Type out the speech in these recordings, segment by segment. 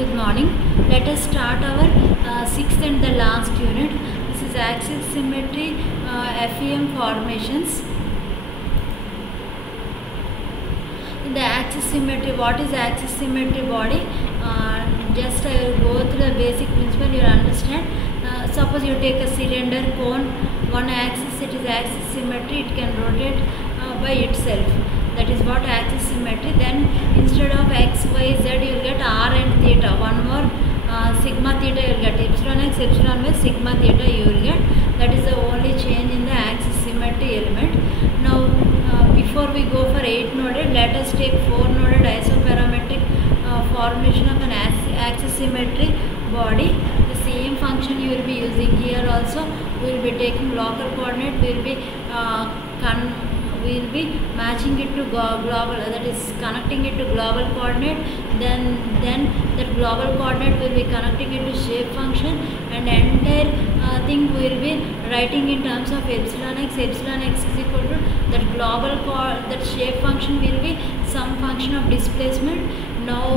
Good morning. Let us start our sixth and the last unit. This is axis symmetry, FEM formations. In the axis symmetry, what is axis symmetry body? Just I will go through the basic principle. You will understand. Suppose you take a cylinder cone, one axis, it is axis symmetry. It can rotate by itself. That is what axis symmetry. Then instead of x, y, z, you will get r and theta. One more sigma theta you will get. Epsilon x, epsilon y, sigma theta you will get. That is the only change in the axis symmetry element. Now before we go for 8 noded, let us take 4 noded isoparametric formation of an axis symmetry body. The same function you will be using here also. We will be taking local coordinate. We will be matching it to global, that is connecting it to global coordinate. Then that global coordinate will be connecting it to shape function, and entire thing we will be writing in terms of epsilon x. Epsilon x is equal to that global that shape function will be some function of displacement. Now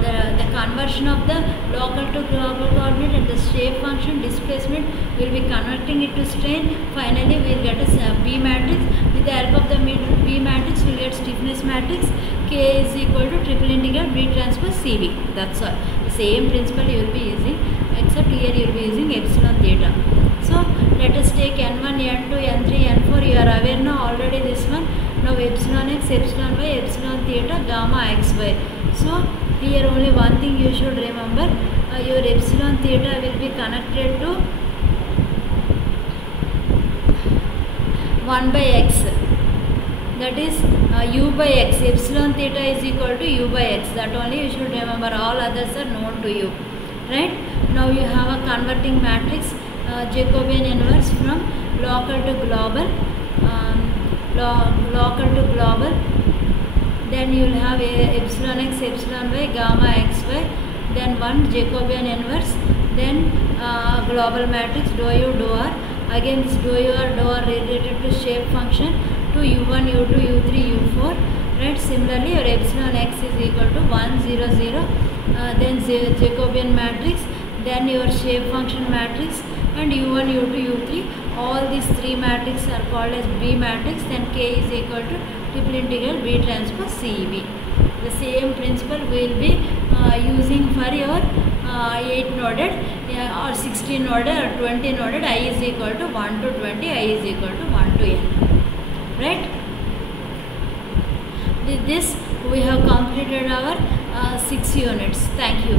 the conversion of the local to global coordinate and the shape function displacement will be connecting it to strain. Finally we will get a B matrix. With the help of the B matrix we will get stiffness matrix. K is equal to triple integral B transpose CV. That's all. The same principle you will be using, except here you will be using epsilon theta. So let us take n1, n2, n3, n4. You are aware now already this one. Now epsilon x, epsilon y, epsilon theta, gamma xy. So here only one thing you should remember. Your epsilon theta will be connected to 1 by x. That is u by x. Epsilon theta is equal to u by x. That only you should remember. All others are known to you. Right? Now you have a converting matrix, Jacobian inverse from local to global. Local to global. Then you will have epsilon x, epsilon y, gamma xy. Then one Jacobian inverse. Then global matrix dou u dou r. Again this dou u r dou r related to shape function to u1, u2, u3, u4. Right? Similarly your epsilon x is equal to 1, 0, 0. Then Jacobian matrix. Then your shape function matrix and u1, u2, u3. All these three matrices are called as B matrix. Then K is equal to triple integral B transpose CEB. The same principle we will be using for your 8 noded or 16 noded or 20 noded. I is equal to 1 to 20, I is equal to 1 to n. Right? With this we have completed our 6 units. Thank you.